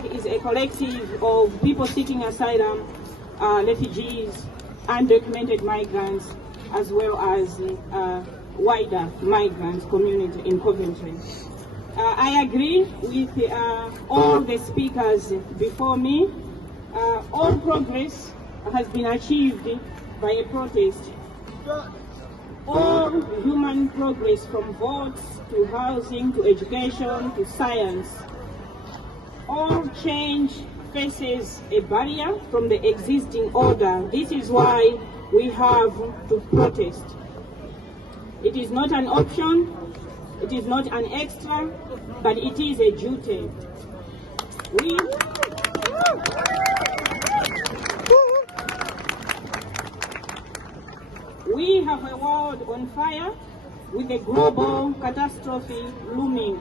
ACAC is a collective of people seeking asylum, refugees, undocumented migrants, as well as wider migrant community in Coventry. I agree with all the speakers before me. All progress has been achieved by a protest. All human progress, from votes to housing to education to science, all change faces a barrier from the existing order. This is why we have to protest. It is not an option, it is not an extra, but it is a duty. We have a world on fire with a global catastrophe looming.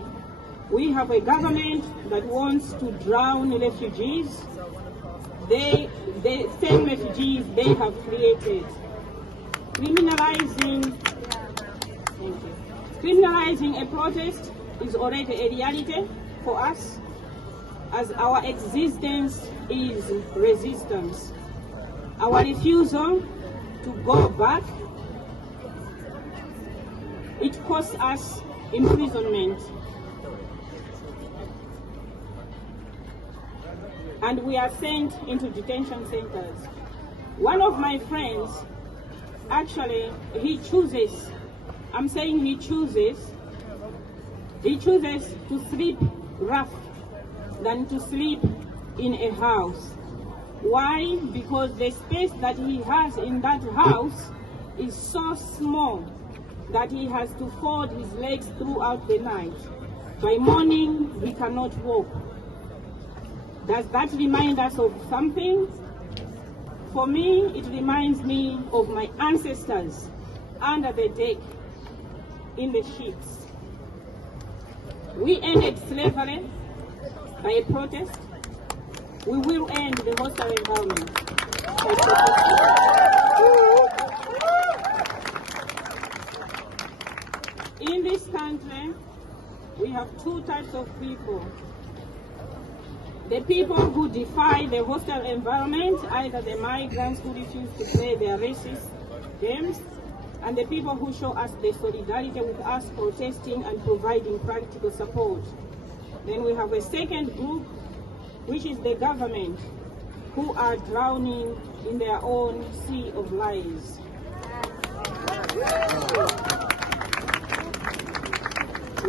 We have a government that wants to drown refugees, the same refugees they have created. Criminalizing a protest is already a reality for us, as our existence is resistance. Our refusal to go back, it costs us imprisonment. And we are sent into detention centers. One of my friends, actually, he chooses to sleep rough than to sleep in a house. Why? Because the space that he has in that house is so small that he has to fold his legs throughout the night. By morning, he cannot walk. Does that remind us of something? For me, it reminds me of my ancestors under the deck in the ships. We ended slavery by a protest. We will end the hostile environment by protesting. In this country, we have two types of people. The people who defy the hostile environment, either the migrants who refuse to play their racist games, and the people who show us the solidarity with us protesting and providing practical support. Then we have a second group, which is the government, who are drowning in their own sea of lies.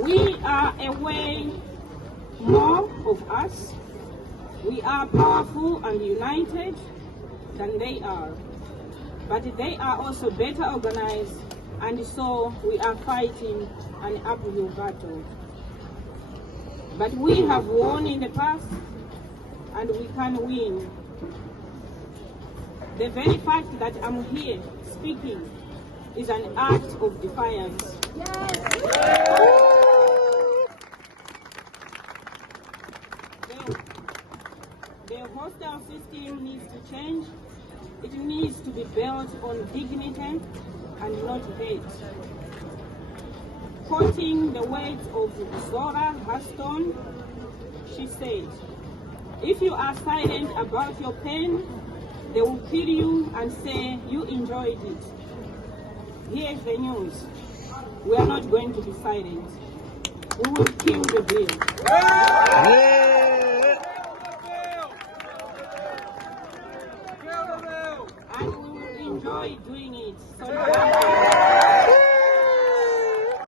We are a way more of us. We are powerful and united than they are. But they are also better organized, and so we are fighting an uphill battle. But we have won in the past, and we can win. The very fact that I'm here speaking is an act of defiance. The hostile system needs to change. It needs to be built on dignity and not hate. Quoting the words of Zora Huston, she said, "If you are silent about your pain, they will kill you and say you enjoyed it." Here's the news. We are not going to be silent. We will kill the bill. And we will enjoy doing it. So